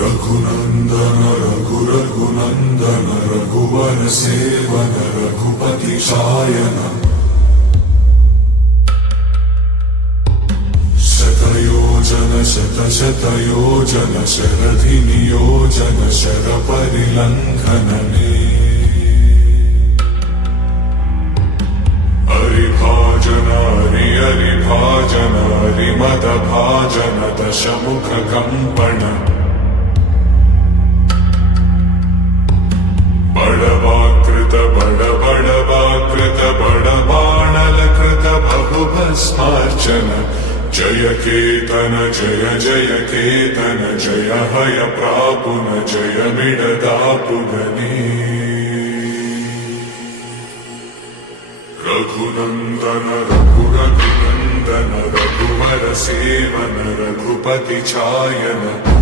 रघुनंदन रघुनंदन रघुवर सेवन रघुपति शायन शतयोजन शतशतयोजन शरधि नियोजन शर परिलंघनने हरिभाजन हरिभाजन हरिमद भाजन दशमुख कंपन बड़वाकृत बड़वाकृत बड़बाणलकृत बहुभस्मार्चन जय केतन जय जय केतन जय हय प्रापुन जय मिडदापुगने रघुनंदन रघुनंदन रघुवर सेवन रघुपति चायन।